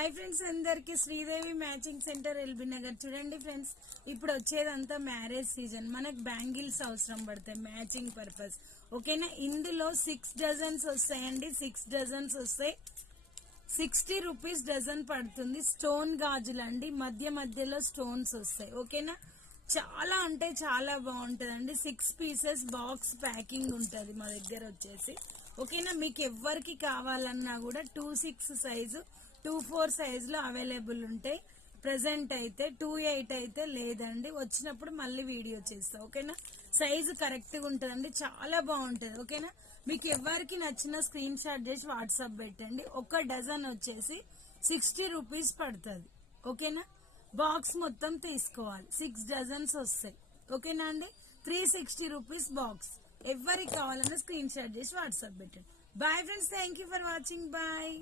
Hi friends, అందరికి Sridevi matching centre LB Nagar. చూడండి friends, ఇప్పుడు వచ్చేదంతా మ్యారేజ్ సీజన్. మనకు బ్యాంగిల్స్ అవసరం పడతాయి మ్యాచింగ్ పర్పస్. ఓకేనా? ఇందులో 6 డజన్స్ వస్తాయండి. 6 డజన్స్ వస్తాయి. 60 రూపీస్ డజన్ పడుతుంది. స్టోన్ గాజులు అండి, మధ్య మధ్యలో స్టోన్స్ వస్తాయి. ఓకేనా? చాలా అంటే చాలా బాగుంటదండి. 6 పీసెస్ బాక్స్ ప్యాకింగ్ ఉంటది మా దగ్గర వచ్చేసి. ఓకేనా? మీకు ఎవరికి కావాలన్నా కూడా 26 సైజు 24 సైజులో అవైలబుల్ ఉంటాయి. ప్రెసెంట్ అయితే 28 అయితే లేదండి. వచ్చినప్పుడు మళ్ళీ వీడియో చేస్తా. ఓకేనా? సైజు కరెక్ట్ గా ఉంటదండి, చాలా బాగుంటది. ఓకేనా? మీకు ఎవరికి నచ్చిన స్క్రీన్ షాట్ చేసి వాట్సాప్ పెట్టండి. ఒక డజన్ వచ్చేసి 60 రూపీస్ పడుతుంది. ఓకేనా? బాక్స్ మొత్తం తీసుకోవాలి. 6 డజన్స్ వస్తాయి. ఓకేనా అండి? 360 రూపీస్ బాక్స్. ఎవరికి కావాలన్నా స్క్రీన్ షాట్ చేసి వాట్సాప్ పెట్టండి. Bye friends, thank you for watching. Bye.